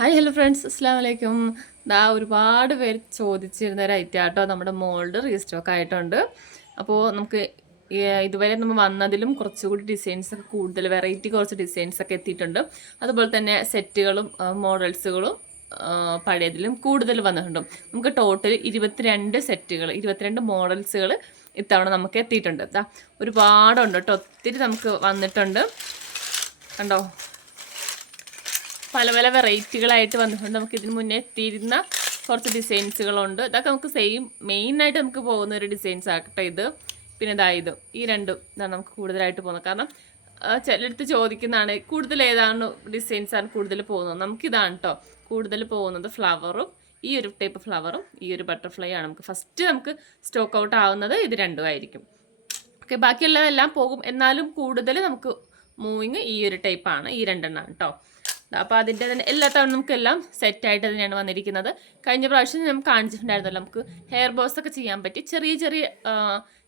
Hi hello friends, അസ്സാം വലൈക്കും. ഒരുപാട് പേര് ചോദിച്ചിരുന്ന ഒരു ഐറ്റം ആട്ടോ നമ്മുടെ മോൾഡ് റീസ്റ്റോക്ക് ആയിട്ടുണ്ട്. അപ്പോൾ നമുക്ക് ഇതുവരെ നമ്മൾ വന്നതിലും കുറച്ചുകൂടി ഡിസൈൻസ് ഒക്കെ കൂടുതൽ വെറൈറ്റി കുറച്ച് ഡിസൈൻസ് ഒക്കെ എത്തിയിട്ടുണ്ട്. അതുപോലെ തന്നെ സെറ്റുകളും മോഡൽസുകളും പഴയതിലും കൂടുതൽ വന്നിട്ടുണ്ട്. നമുക്ക് ടോട്ടൽ 22 സെറ്റുകൾ 22 മോഡൽസുകൾ ഇത്തവണ നമുക്ക് എത്തിയിട്ടുണ്ട്. ഒരുപാടുണ്ട് കേട്ടോ, ഒത്തിരി നമുക്ക് വന്നിട്ടുണ്ട്. കണ്ടോ, പല പല വെറൈറ്റികളായിട്ട് വന്നിട്ടുണ്ട്. നമുക്ക് ഇതിന് മുന്നേ എത്തിയിരുന്ന കുറച്ച് ഡിസൈൻസുകളുണ്ട്. ഇതൊക്കെ നമുക്ക് മെയിനായിട്ട് നമുക്ക് പോകുന്ന ഒരു ഡിസൈൻസ് ആക്കട്ടെ ഇത്. പിന്നെ ഇതായത് ഈ രണ്ടും ഇതാണ് നമുക്ക് കൂടുതലായിട്ട് പോകുന്നത്. കാരണം ചിലടത്ത് ചോദിക്കുന്നതാണ് കൂടുതൽ ഏതാണ് ഡിസൈൻസാണ് കൂടുതൽ പോകുന്നത്. നമുക്കിതാണ് കേട്ടോ കൂടുതൽ പോകുന്നത്. ഫ്ലവറും ഈ ഒരു ടൈപ്പ് ഫ്ലവറും ഈ ഒരു ബട്ടർഫ്ലൈ ആണ് നമുക്ക് സ്റ്റോക്ക് ഔട്ട് ആവുന്നത്. ഇത് രണ്ടും ആയിരിക്കും. ഓക്കെ, ബാക്കിയുള്ളതെല്ലാം പോകും. എന്നാലും കൂടുതൽ നമുക്ക് മൂവിങ് ഈ ഒരു ടൈപ്പാണ്, ഈ രണ്ടെണ്ണമാണ് കേട്ടോ. അപ്പോൾ അതിൻ്റെ തന്നെ എല്ലാ തവണ നമുക്കെല്ലാം സെറ്റായിട്ട് തന്നെയാണ് വന്നിരിക്കുന്നത്. കഴിഞ്ഞ പ്രാവശ്യം നമുക്ക് കാണിച്ചിട്ടുണ്ടായിരുന്നല്ലോ, നമുക്ക് ഹെയർ ബോസ് ഒക്കെ ചെയ്യാൻ പറ്റി ചെറിയ ചെറിയ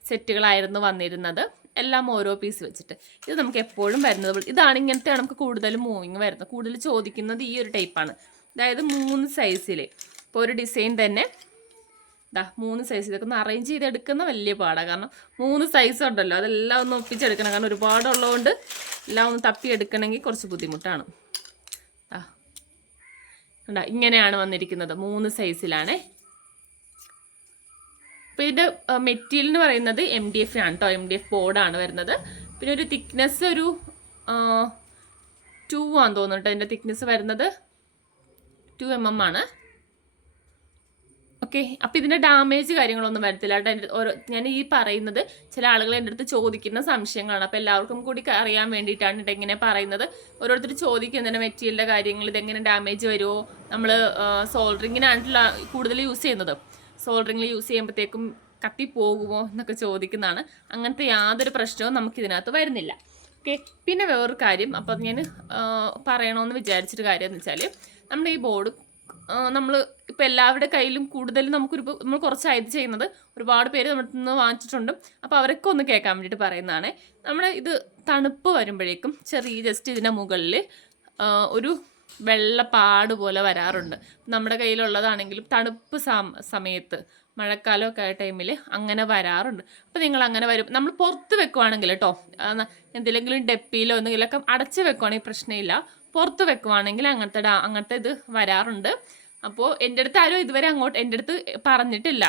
സെറ്റുകളായിരുന്നു വന്നിരുന്നത്, എല്ലാം ഓരോ പീസ് വെച്ചിട്ട്. ഇത് നമുക്ക് എപ്പോഴും വരുന്നത് ഇതാണ്. ഇങ്ങനത്തെയാണ് നമുക്ക് കൂടുതൽ മൂവിങ് വരുന്നത്. കൂടുതൽ ചോദിക്കുന്നത് ഈ ഒരു ടൈപ്പാണ്. അതായത് 3 സൈസിൽ. ഇപ്പോൾ ഒരു ഡിസൈൻ തന്നെ 3 സൈസ്. ഇതൊക്കെ ഒന്ന് അറേഞ്ച് ചെയ്തെടുക്കുന്ന വലിയ പാടാണ്. കാരണം 3 സൈസ് ഉണ്ടല്ലോ, അതെല്ലാം ഒന്ന് ഒപ്പിച്ചെടുക്കണം. കാരണം ഒരുപാടുള്ളതുകൊണ്ട് എല്ലാം ഒന്ന് തപ്പിയെടുക്കണമെങ്കിൽ കുറച്ച് ബുദ്ധിമുട്ടാണ്. ഇങ്ങനെയാണ് വന്നിരിക്കുന്നത്. 3 സൈസിലാണ്. അപ്പോൾ ഇതിൻ്റെ മെറ്റീരിയൽ എന്ന് പറയുന്നത് MDF ആണ് കേട്ടോ. MDF ബോർഡാണ് വരുന്നത്. പിന്നെ ഒരു തിക്നെസ് ഒരു 2 ആണെന്ന് തോന്നുന്നു കേട്ടോ. അതിൻ്റെ തിക്നെസ് വരുന്നത് 2 mm ആണ്. ഓക്കെ, അപ്പോൾ ഇതിൻ്റെ ഡാമേജ് കാര്യങ്ങളൊന്നും വരത്തില്ല കേട്ടോ. ഞാൻ ഈ പറയുന്നത് ചില ആളുകൾ എൻ്റെ അടുത്ത് ചോദിക്കുന്ന സംശയങ്ങളാണ്. അപ്പോൾ എല്ലാവർക്കും കൂടി അറിയാൻ വേണ്ടിയിട്ടാണ് ഇതെങ്ങനെ പറയുന്നത്. ഓരോരുത്തർ ചോദിക്കുന്നതിന് മെറ്റീരിയലിൻ്റെ കാര്യങ്ങൾ, ഇതെങ്ങനെ ഡാമേജ് വരുമോ, നമ്മൾ സോൾഡറിങ്ങിനായിട്ടുള്ള കൂടുതൽ യൂസ് ചെയ്യുന്നത്, സോൾഡറിങ്ങിൽ യൂസ് ചെയ്യുമ്പോഴത്തേക്കും കത്തി പോകുമോ എന്നൊക്കെ ചോദിക്കുന്നതാണ്. അങ്ങനത്തെ യാതൊരു പ്രശ്നവും നമുക്കിതിനകത്ത് വരുന്നില്ല. ഓക്കെ, പിന്നെ വേറൊരു കാര്യം, അപ്പോൾ ഞാൻ പറയണമെന്ന് വിചാരിച്ചൊരു കാര്യം എന്ന് വെച്ചാൽ, നമ്മുടെ ഈ ബോർഡ് നമ്മൾ ഇപ്പോൾ എല്ലാവരുടെ കയ്യിലും കൂടുതൽ നമ്മൾ കുറച്ചായത് ചെയ്യുന്നത്, ഒരുപാട് പേര് നമ്മുടെ നിന്ന് വാങ്ങിച്ചിട്ടുണ്ട്. അപ്പോൾ അവരൊക്കെ ഒന്ന് കേൾക്കാൻ വേണ്ടിയിട്ട് പറയുന്നതാണ്. നമ്മുടെ ഇത് തണുപ്പ് വരുമ്പോഴേക്കും ജസ്റ്റ് ഇതിൻ്റെ മുകളിൽ ഒരു വെള്ളപ്പാട് പോലെ വരാറുണ്ട്. നമ്മുടെ കയ്യിലുള്ളതാണെങ്കിലും തണുപ്പ് സമയത്ത് മഴക്കാലമൊക്കെ ആയ ടൈമിൽ അങ്ങനെ വരാറുണ്ട്. അപ്പോൾ നിങ്ങൾ അങ്ങനെ വരും, നമ്മൾ പുറത്ത് വെക്കുവാണെങ്കിൽ കേട്ടോ, എന്തെങ്കിലും ഡെപ്പിയിലോ എന്തെങ്കിലുമൊക്കെ അടച്ച് വെക്കുവാണെങ്കിൽ പ്രശ്നമില്ല. പുറത്ത് വെക്കുവാണെങ്കിൽ അങ്ങനത്തെ ഇത് വരാറുണ്ട്. അപ്പോൾ എൻ്റെ അടുത്ത് ആരും ഇതുവരെ എൻ്റെ അടുത്ത് പറഞ്ഞിട്ടില്ല,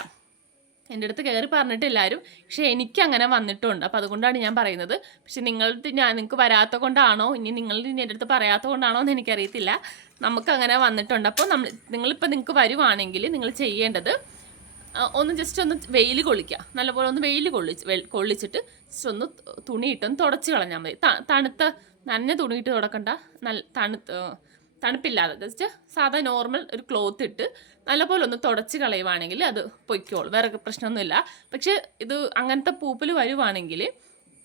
എൻ്റെ അടുത്ത് കയറി പറഞ്ഞിട്ടില്ല ആരും. പക്ഷേ എനിക്ക് അങ്ങനെ വന്നിട്ടുണ്ട്. അപ്പോൾ അതുകൊണ്ടാണ് ഞാൻ പറയുന്നത്. പക്ഷെ നിങ്ങൾക്ക് വരാത്ത കൊണ്ടാണോ, ഇനി എൻ്റെ അടുത്ത് പറയാത്ത കൊണ്ടാണോ എന്ന് എനിക്കറിയത്തില്ല. നമുക്കങ്ങനെ വന്നിട്ടുണ്ട്. അപ്പോൾ നിങ്ങളിപ്പോൾ നിങ്ങൾക്ക് വരുവാണെങ്കിൽ നിങ്ങൾ ചെയ്യേണ്ടത് ജസ്റ്റ് ഒന്ന് വെയിൽ കൊള്ളിക്കുക. നല്ലപോലെ ഒന്ന് വെയിൽ കൊള്ളിച്ചിട്ട് ജസ്റ്റ് ഒന്ന് തുണിയിട്ടൊന്ന് തുടച്ച് കളഞ്ഞാൽ മതി. നനഞ്ഞ തുണിയിട്ട് തുടക്കണ്ട, തണുപ്പില്ലാതെ ജസ്റ്റ് സാധാ നോർമൽ ഒരു ക്ലോത്ത് ഇട്ട് നല്ലപോലെ ഒന്ന് തുടച്ച് കളയുവാണെങ്കിൽ അത് പൊയ്ക്കോളും. വേറെ പ്രശ്നമൊന്നുമില്ല. പക്ഷേ ഇത് അങ്ങനത്തെ പൂപ്പൽ വരുവാണെങ്കിൽ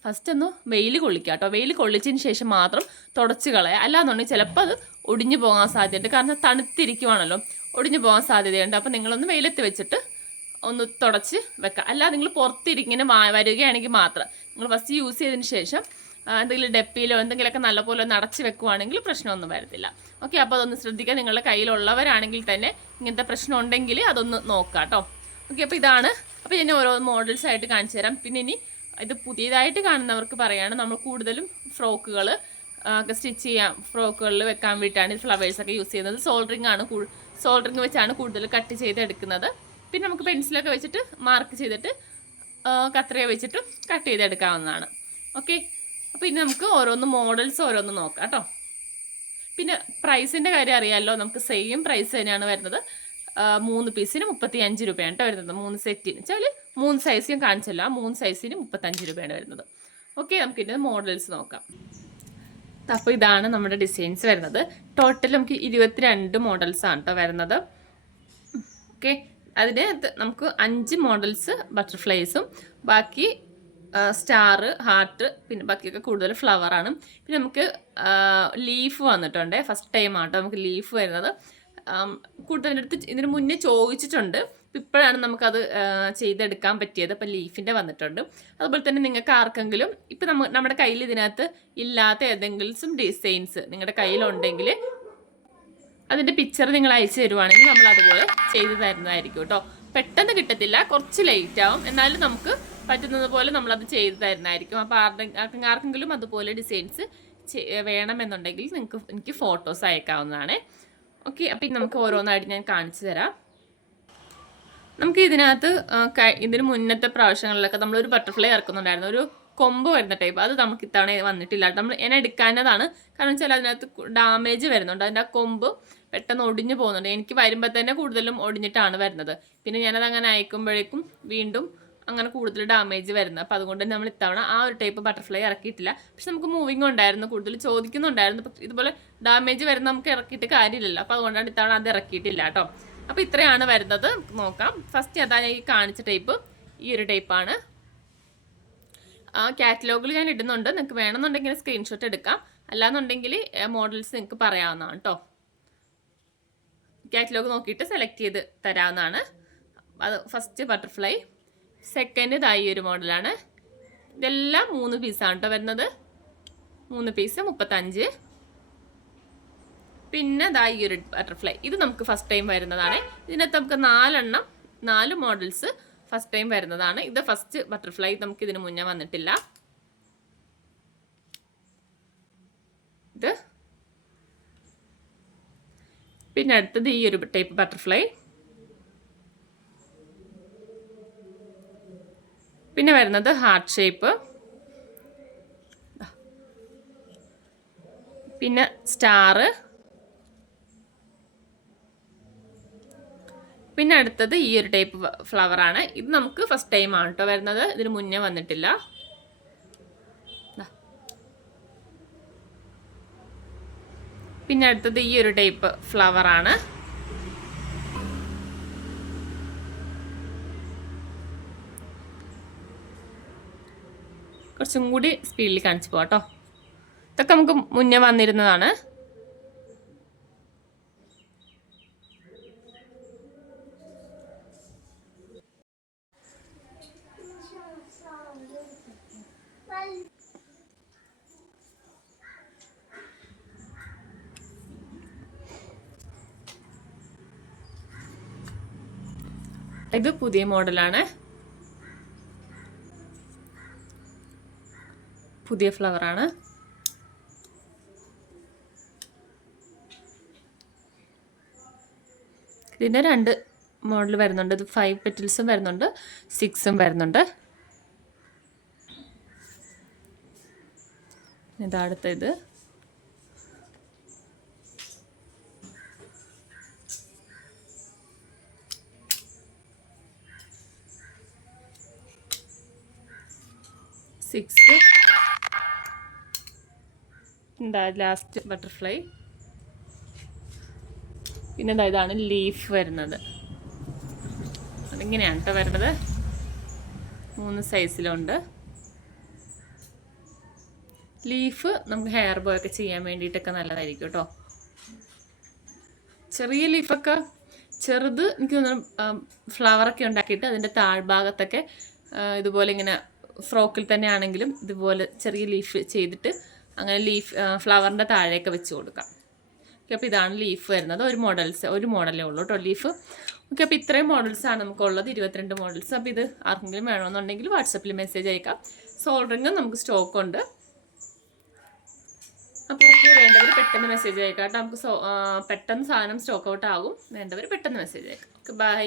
ഫസ്റ്റ് ഒന്ന് വെയിൽ കൊള്ളിക്കുക കേട്ടോ. വെയിൽ കൊള്ളിച്ചതിന് ശേഷം മാത്രം തുടച്ച് കളയുക. അല്ലാന്നുണ്ടെങ്കിൽ ചിലപ്പോൾ അത് ഒടിഞ്ഞു പോകാൻ സാധ്യതയുണ്ട്. കാരണം തണുത്തിരിക്കുവാണല്ലോ, ഒടിഞ്ഞു പോകാൻ സാധ്യതയുണ്ട്. അപ്പോൾ നിങ്ങളൊന്ന് വെയിലത്ത് വെച്ചിട്ട് ഒന്ന് തുടച്ച് വെക്കുക. അല്ലാതെ നിങ്ങൾ പുറത്തിരിങ്ങനെ വരികയാണെങ്കിൽ മാത്രം നിങ്ങൾ ഫസ്റ്റ് യൂസ് ചെയ്തതിന് ശേഷം എന്തെങ്കിലും ഡെപ്പിയിലോ എന്തെങ്കിലുമൊക്കെ നല്ലപോലെ ഒന്ന് അടച്ച് വെക്കുവാണെങ്കിൽ പ്രശ്നമൊന്നും വരത്തില്ല. ഓക്കെ, അപ്പോൾ അതൊന്ന് ശ്രദ്ധിക്കുക. നിങ്ങളുടെ കയ്യിലുള്ളവരാണെങ്കിൽ തന്നെ ഇങ്ങനത്തെ പ്രശ്നം ഉണ്ടെങ്കിൽ അതൊന്ന് നോക്കുക കേട്ടോ. ഓക്കെ, അപ്പോൾ ഇതാണ്. അപ്പോൾ ഞാൻ ഓരോ മോഡൽസ് ആയിട്ട് കാണിച്ചു തരാം. പിന്നെ ഇനി ഇത് പുതിയതായിട്ട് കാണുന്നവർക്ക് പറയുകയാണ്, നമ്മൾ കൂടുതലും ഫ്രോക്കുകൾ ഒക്കെ സ്റ്റിച്ച് ചെയ്യാം, ഫ്രോക്കുകളിൽ വെക്കാൻ വേണ്ടിയിട്ടാണ് ഈ ഫ്ലവേഴ്സൊക്കെ യൂസ് ചെയ്യുന്നത്. സോൾഡറിങ് വെച്ചാണ് കൂടുതൽ കട്ട് ചെയ്തെടുക്കുന്നത്. പിന്നെ നമുക്ക് പെൻസിലൊക്കെ വെച്ചിട്ട് മാർക്ക് ചെയ്തിട്ട് കത്രിക വെച്ചിട്ട് കട്ട് ചെയ്തെടുക്കാവുന്നതാണ്. ഓക്കെ, അപ്പോൾ ഇനി നമുക്ക് ഓരോന്ന് നോക്കാം കേട്ടോ. പിന്നെ പ്രൈസിൻ്റെ കാര്യം അറിയാമല്ലോ, നമുക്ക് സെയിം പ്രൈസ് തന്നെയാണ് വരുന്നത്. 3 പീസിന് 35 രൂപയാണ് കേട്ടോ വരുന്നത്. 3 സെറ്റിന് വെച്ചാൽ 3 സൈസ് ഞാൻ കാണിച്ചല്ല, 3 സൈസിന് 35 രൂപയാണ് വരുന്നത്. ഓക്കെ, നമുക്കിൻ്റെ മോഡൽസ് നോക്കാം. അപ്പോൾ ഇതാണ് നമ്മുടെ ഡിസൈൻസ് വരുന്നത്. ടോട്ടൽ നമുക്ക് 22 മോഡൽസാണ് കേട്ടോ വരുന്നത്. ഓക്കെ, അതിന് നമുക്ക് 5 മോഡൽസ് ബട്ടർഫ്ലൈസും ബാക്കി സ്റ്റാർ, ഹാർട്ട്, പിന്നെ ബാക്കിയൊക്കെ കൂടുതൽ ഫ്ലവറാണ്. പിന്നെ നമുക്ക് ലീഫ് വന്നിട്ടുണ്ട്. ഫസ്റ്റ് ടൈം ആട്ടോ നമുക്ക് ലീഫ് വരുന്നത്. കൂടുതൽ എൻ്റെ അടുത്ത് ഇതിന് മുന്നേ ചോദിച്ചിട്ടുണ്ട്. ഇപ്പോഴാണ് നമുക്കത് ചെയ്തെടുക്കാൻ പറ്റിയത്. അപ്പോൾ ലീഫിൻ്റെ വന്നിട്ടുണ്ട്. അതുപോലെ തന്നെ നിങ്ങൾക്ക് ആർക്കെങ്കിലും ഇപ്പം നമ്മുടെ കയ്യിൽ ഇതിനകത്ത് ഇല്ലാത്ത ഏതെങ്കിലും ഡിസൈൻസ് നിങ്ങളുടെ കയ്യിലുണ്ടെങ്കിൽ അതിൻ്റെ പിക്ചർ നിങ്ങൾ അയച്ചു തരുവാണെങ്കിൽ നമ്മൾ അതുപോലെ ചെയ്തു തരുന്നതായിരിക്കും കേട്ടോ. പെട്ടെന്ന് കിട്ടത്തില്ല, കുറച്ച് ലേറ്റ് ആവും, എന്നാലും നമുക്ക് പറ്റുന്നത് പോലെ നമ്മളത് ചെയ്തു തരുന്നതായിരിക്കും. അപ്പോൾ ആർക്കെങ്കിലും അതുപോലെ ഡിസൈൻസ് വേണമെന്നുണ്ടെങ്കിൽ എനിക്ക് ഫോട്ടോസ് അയക്കാവുന്നതാണ്. ഓക്കെ, അപ്പം നമുക്ക് ഓരോന്നായിട്ട് ഞാൻ കാണിച്ചു തരാം. നമുക്ക് ഇതിനകത്ത് ഇതിന് മുന്നത്തെ പ്രാവശ്യങ്ങളിലൊക്കെ നമ്മളൊരു ബട്ടർഫ്ലൈ ഇറക്കുന്നുണ്ടായിരുന്നു, ഒരു കൊമ്പ് വരുന്ന ടൈപ്പ്. അത് നമുക്ക് ഇത്തവണ വന്നിട്ടില്ല. നമ്മൾ എന്നെ എടുക്കാനതാണ്, കാരണം വെച്ചാൽ അതിനകത്ത് ഡാമേജ് വരുന്നുണ്ട്. അതിൻ്റെ ആ കൊമ്പ് പെട്ടെന്ന് ഒടിഞ്ഞു പോകുന്നുണ്ട്. എനിക്ക് വരുമ്പോൾ തന്നെ കൂടുതലും ഒടിഞ്ഞിട്ടാണ് വരുന്നത്. പിന്നെ ഞാനത് അങ്ങനെ അയക്കുമ്പോഴേക്കും വീണ്ടും അങ്ങനെ കൂടുതൽ ഡാമേജ് വരുന്നത്. അപ്പോൾ അതുകൊണ്ട് നമ്മൾ ഇത്തവണ ആ ഒരു ടൈപ്പ് ബട്ടർഫ്ലൈ ഇറക്കിയിട്ടില്ല. പക്ഷെ നമുക്ക് മൂവിങ് ഉണ്ടായിരുന്നു, കൂടുതൽ ചോദിക്കുന്നുണ്ടായിരുന്നു. പക്ഷെ ഇതുപോലെ ഡാമേജ് വരുന്ന നമുക്ക് ഇറക്കിയിട്ട് കാര്യമില്ലല്ലോ. അപ്പോൾ അതുകൊണ്ടാണ് ഇത്തവണ അത് ഇറക്കിയിട്ടില്ല കേട്ടോ. അപ്പോൾ ഇത്രയാണ് വരുന്നത്. നോക്കാം. ഫസ്റ്റ് അതാ ഈ കാണിച്ച ടൈപ്പ് ഈ ഒരു ടൈപ്പാണ്. ആ കാറ്റലോഗിൽ ഞാൻ ഇടുന്നുണ്ട്, നിങ്ങൾക്ക് വേണമെന്നുണ്ടെങ്കിൽ സ്ക്രീൻഷോട്ട് എടുക്കാം. അല്ലാന്നുണ്ടെങ്കിൽ മോഡൽസ് നിങ്ങൾക്ക് പറയാവുന്നതാണ് കേട്ടോ. കാറ്റലോഗ് നോക്കിയിട്ട് സെലക്ട് ചെയ്ത് തരാവുന്നതാണ്. അത് ഫസ്റ്റ് ബട്ടർഫ്ലൈ. സെക്കൻഡ് ഇതായി ഒരു മോഡലാണ്. ഇതെല്ലാം 3 പീസാണ് കേട്ടോ വരുന്നത്. 3 പീസ് 35. പിന്നെ ഇതായി ഒരു ബട്ടർഫ്ലൈ. ഇത് നമുക്ക് ഫസ്റ്റ് ടൈം വരുന്നതാണ്. ഇതിനകത്ത് നമുക്ക് 4 മോഡൽസ് ഫസ്റ്റ് ടൈം വരുന്നതാണ്. ഇത് ഫസ്റ്റ് ബട്ടർഫ്ലൈ, നമുക്ക് ഇതിന് മുന്നേ വന്നിട്ടില്ല. ഇത് പിന്നെ അടുത്തത് ഈ ഒരു ടൈപ്പ് ബട്ടർഫ്ലൈ. പിന്നെ വരുന്നത് ഹാർട്ട് ഷേപ്പ്. പിന്നെ സ്റ്റാർ. പിന്നെ അടുത്തത് ഈ ഒരു ടൈപ്പ് ഫ്ലവർ ആണ്. ഇത് നമുക്ക് ഫസ്റ്റ് ടൈം ആണ് കേട്ടോ വരുന്നത്, ഇതിന് മുന്നേ വന്നിട്ടില്ല. പിന്നെ അടുത്തത് ഈ ഒരു ടൈപ്പ് ഫ്ലവർ ആണ്. കുറച്ചും കൂടി സ്പീഡിൽ കാണിച്ചു പോകാം കേട്ടോ. ഇതൊക്കെ നമുക്ക് മുന്നേ വന്നിരുന്നതാണ്. ഇത് പുതിയ മോഡലാണ്, പുതിയ ഫ്ലവറാണ്. ഇതിൻ്റെ 2 മോഡൽ വരുന്നുണ്ട്. ഇത് 5 പെറ്റൽസും വരുന്നുണ്ട്, 6ഉം വരുന്നുണ്ട്. ഇതടുത്ത ഇത് എന്താ ലാസ്റ്റ് ബട്ടർഫ്ലൈ. പിന്നെ ഇതാണ് ലീഫ് വരുന്നത്. അതിങ്ങനെയാണ് കേട്ടോ വരുന്നത്. 3 സൈസിലുണ്ട്. ലീഫ് നമുക്ക് ഹെയർ ബോ ഒക്കെ ചെയ്യാൻ വേണ്ടിയിട്ടൊക്കെ നല്ലതായിരിക്കും കേട്ടോ. ചെറിയ ലീഫൊക്കെ ചെറുത് എനിക്ക് തോന്നുന്നു ഫ്ലവറൊക്കെ ഉണ്ടാക്കിയിട്ട് അതിൻ്റെ താഴ്ഭാഗത്തൊക്കെ ഇതുപോലെ ഇങ്ങനെ ഫ്രോക്കിൽ തന്നെ ആണെങ്കിലും ഇതുപോലെ ചെറിയ ലീഫ് ചെയ്തിട്ട് അങ്ങനെ ലീഫ് ഫ്ലവറിൻ്റെ താഴെയൊക്കെ വെച്ച് കൊടുക്കാം. ഓക്കെ, അപ്പോൾ ഇതാണ് ലീഫ് വരുന്നത്. ഒരു മോഡലേ ഉള്ളൂ കേട്ടോ ലീഫ്. ഓക്കെ, അപ്പോൾ ഇത്രയും മോഡൽസാണ് നമുക്കുള്ളത്, 22 മോഡൽസ്. അപ്പോൾ ഇത് ആർക്കെങ്കിലും വേണമെന്നുണ്ടെങ്കിൽ വാട്സപ്പിൽ മെസ്സേജ് അയക്കാം. സോൾഡറിങ്ങും നമുക്ക് സ്റ്റോക്ക് ഉണ്ട്. അപ്പോൾ ഓക്കെ, വേണ്ടവർ പെട്ടെന്ന് മെസ്സേജ് അയക്കാം കേട്ടോ. നമുക്ക് പെട്ടെന്ന് സാധനം സ്റ്റോക്ക് ഔട്ട് ആകും. വേണ്ടവർ പെട്ടെന്ന് മെസ്സേജ് അയക്കാം. Okay, by.